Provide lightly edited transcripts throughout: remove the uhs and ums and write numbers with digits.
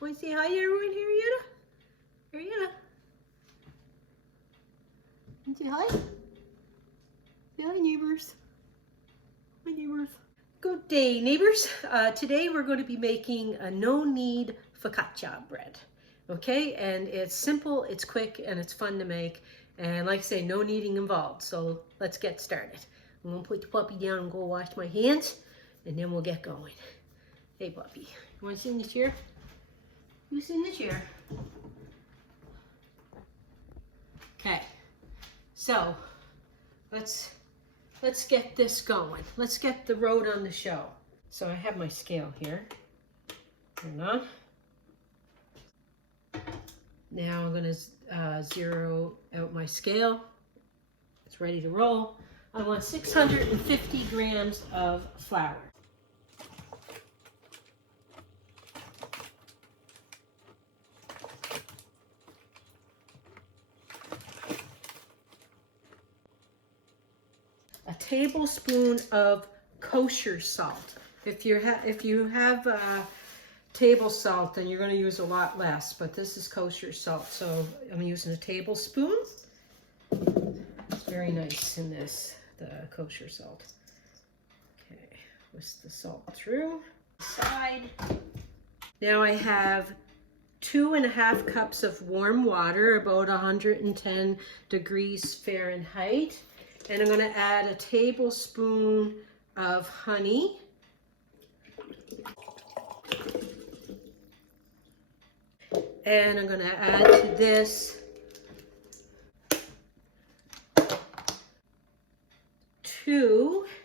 Want to say hi to everyone, Jerri-ellen? Jerri-ellen? Want to say hi? Say hi, neighbors. Hi, neighbors. Good day, neighbors. Today we're going to be making a no-knead focaccia bread. Okay, and it's simple, it's quick, and it's fun to make. And like I say, no kneading involved. So let's get started. I'm going to put the puppy down and go wash my hands, and then we'll get going. Hey, puppy. You want to sit in the chair? You sit in the chair. Okay, so let's get this going. Let's get the road on the show. So I have my scale here. Turn on. Now I'm going to zero out my scale. It's ready to roll. I want 650 grams of flour. A tablespoon of kosher salt. If you have table salt, then you're going to use a lot less, but this is kosher salt, so I'm using a tablespoon. It's very nice in this, the kosher salt. Okay, whisk the salt through. Side. Now I have 2.5 cups of warm water, about 110 degrees Fahrenheit. And I'm going to add a tablespoon of honey. And I'm going to add to this 2¼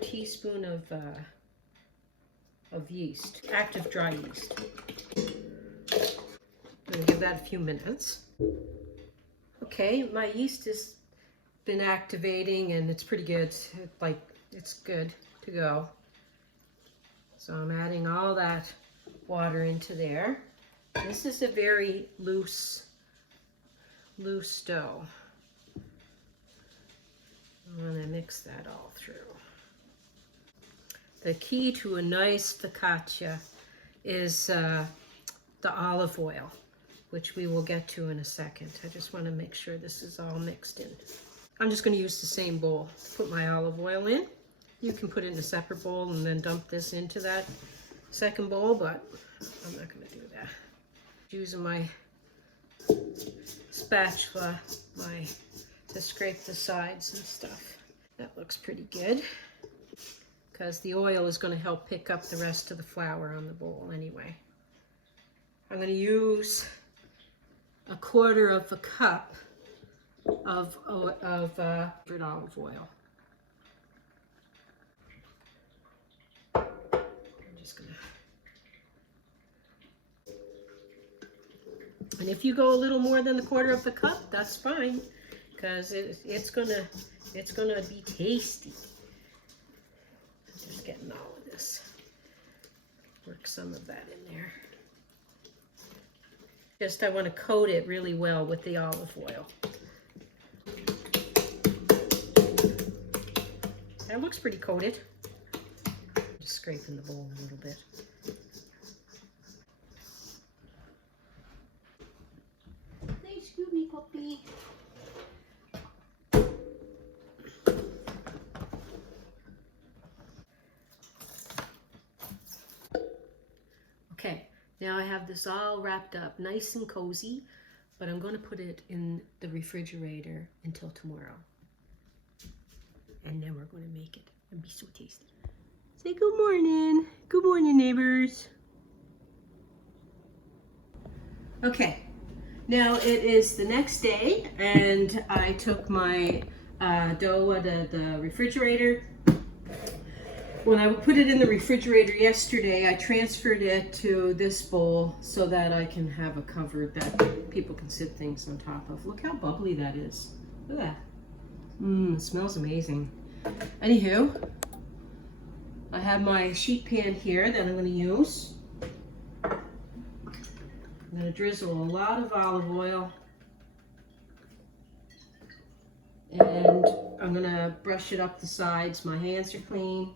teaspoon of yeast, active dry yeast. I'm going to give that a few minutes. Okay, my yeast has been activating and it's pretty good. It's good to go. So I'm adding all that water into there. This is a very loose dough. I'm going to mix that all through. The key to a nice focaccia is the olive oil, which we will get to in a second. I just want to make sure this is all mixed in. I'm just going to use the same bowl to put my olive oil in. You can put it in a separate bowl and then dump this into that second bowl, but I'm not going to do that. Using my spatula to scrape the sides and stuff. That looks pretty good because the oil is going to help pick up the rest of the flour on the bowl anyway. I'm going to use 1/4 cup of olive oil. I'm just gonna, and if you go a little more than 1/4 cup, that's fine, because it's gonna be tasty. Just getting all of this. Work some of that in there. Just I want to coat it really well with the olive oil. That looks pretty coated. Just scraping the bowl a little bit. Excuse me, puppy. Okay. Now I have this all wrapped up nice and cozy, but I'm going to put it in the refrigerator until tomorrow. And then we're going to make it and be so tasty. Say good morning. Good morning, neighbors. Okay, now it is the next day and I took my dough out of the refrigerator. When I put it in the refrigerator yesterday, I transferred it to this bowl so that I can have a cover that people can sit things on top of. Look how bubbly that is. Look at that. It smells amazing. Anywho, I have my sheet pan here that I'm going to use. I'm going to drizzle a lot of olive oil and I'm gonna brush it up the sides. My hands are clean.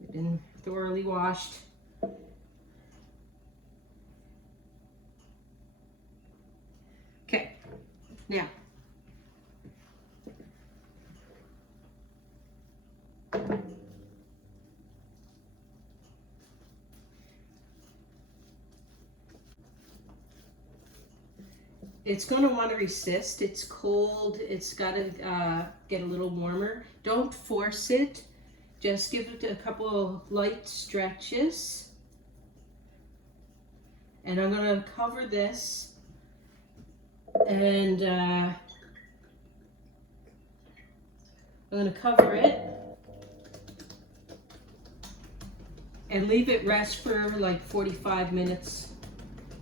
They've been thoroughly washed. Okay, now it's going to want to resist. It's cold. It's got to get a little warmer. Don't force it. Just give it a couple of light stretches. And I'm going to cover this. And I'm going to cover it. And leave it rest for like 45 minutes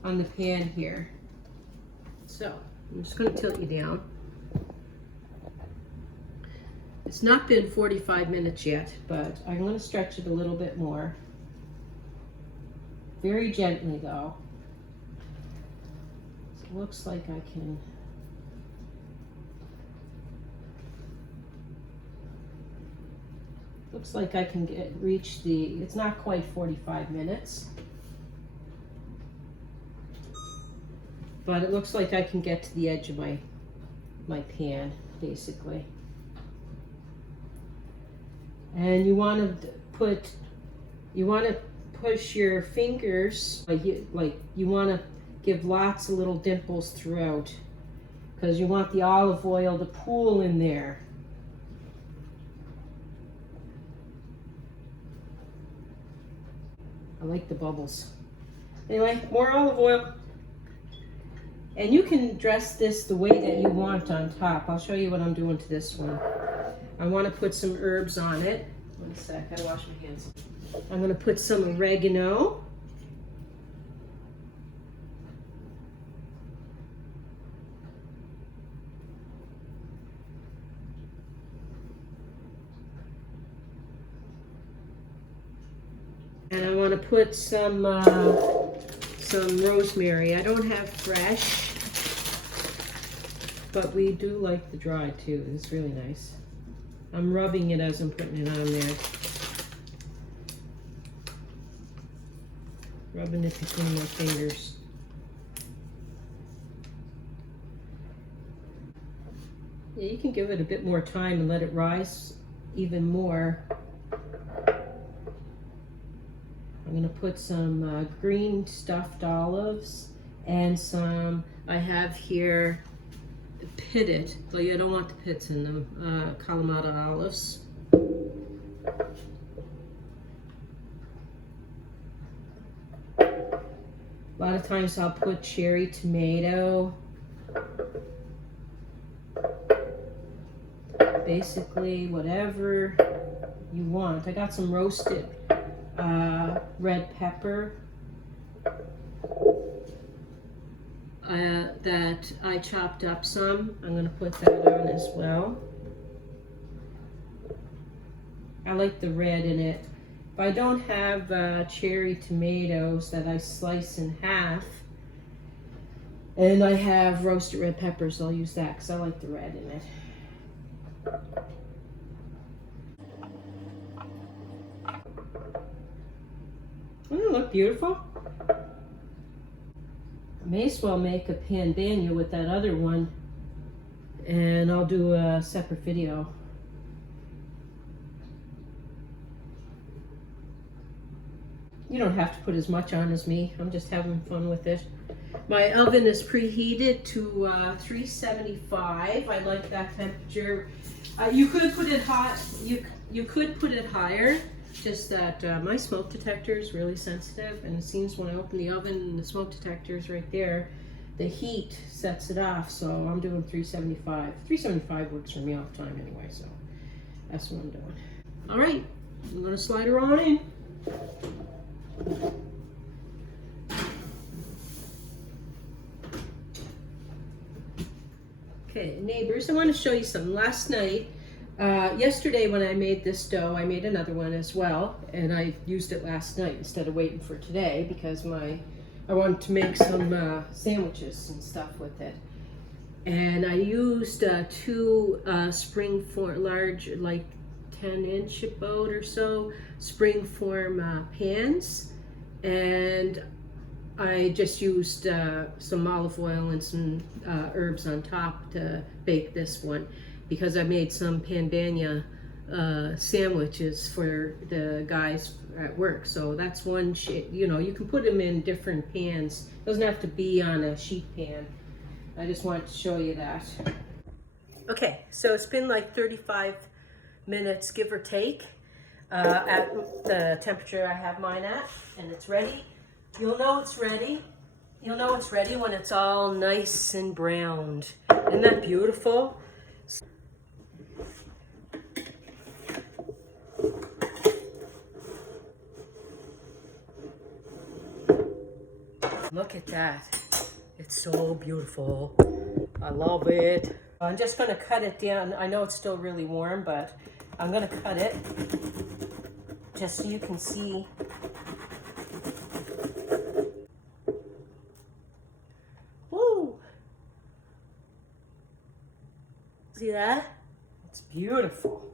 on the pan here. So I'm just going to tilt you down. It's not been 45 minutes yet, but I'm going to stretch it a little bit more. Very gently though. So it looks like I can. Looks like I can reach the, it's not quite 45 minutes. But it looks like I can get to the edge of my pan, basically. And you want to push your fingers, like you want to give lots of little dimples throughout, because you want the olive oil to pool in there. I like the bubbles. Anyway, more olive oil. And you can dress this the way that you want on top. I'll show you what I'm doing to this one. I want to put some herbs on it. One sec, I wash my hands. I'm going to put some oregano. And I want to put some rosemary. I don't have fresh, but we do like the dry too. It's really nice. I'm rubbing it as I'm putting it on there. Rubbing it between my fingers. Yeah, you can give it a bit more time and let it rise even more. I'm going to put some green stuffed olives and some, I have here pitted, but you don't want the pits in them, kalamata olives. A lot of times I'll put cherry tomato. Basically whatever you want. I got some roasted red pepper that I chopped up some. I'm going to put that on as well. I like the red in it. If I don't have cherry tomatoes that I slice in half, and I have roasted red peppers, I'll use that because I like the red in it. Doesn't it look beautiful? I may as well make a pan bagnat with that other one, and I'll do a separate video. You don't have to put as much on as me. I'm just having fun with it. My oven is preheated to 375. I like that temperature. You could put it hot. You could put it higher. Just that my smoke detector is really sensitive, and it seems when I open the oven and the smoke detector is right there, the heat sets it off. So I'm doing 375. 375 works for me all the time anyway, so that's what I'm doing. All right, I'm gonna slide her on in. Okay, neighbors, I want to show you something. Last night, yesterday when I made this dough, I made another one as well, and I used it last night instead of waiting for today because I wanted to make some sandwiches and stuff with it. And I used two springform, large, like 10-inch about or so, springform pans. And I just used some olive oil and some herbs on top to bake this one, because I made some pandanna sandwiches for the guys at work. So that's one shape. You know, you can put them in different pans. It doesn't have to be on a sheet pan. I just wanted to show you that. Okay, so it's been like 35 minutes, give or take, at the temperature I have mine at, and it's ready. You'll know it's ready. You'll know it's ready when it's all nice and browned. Isn't that beautiful? Look at that. It's so beautiful. I love it. I'm just going to cut it down. I know it's still really warm, but I'm going to cut it just so you can see. Woo! See that? It's beautiful.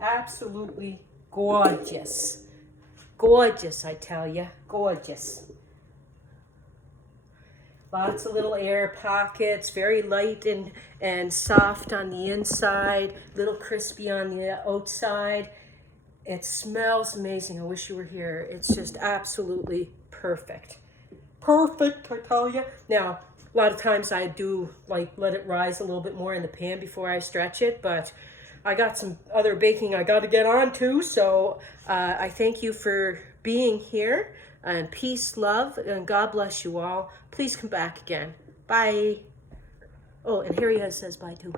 Absolutely gorgeous. Gorgeous, I tell you. Gorgeous. Lots of little air pockets, very light and soft on the inside, little crispy on the outside. It smells amazing. I wish you were here. It's just absolutely perfect. Perfect, I tell you. Now, a lot of times I do like let it rise a little bit more in the pan before I stretch it, but I got some other baking I got to get on to, so I thank you for being here. And peace, love, and God bless you all. Please come back again. Bye. Oh, and here he says bye too.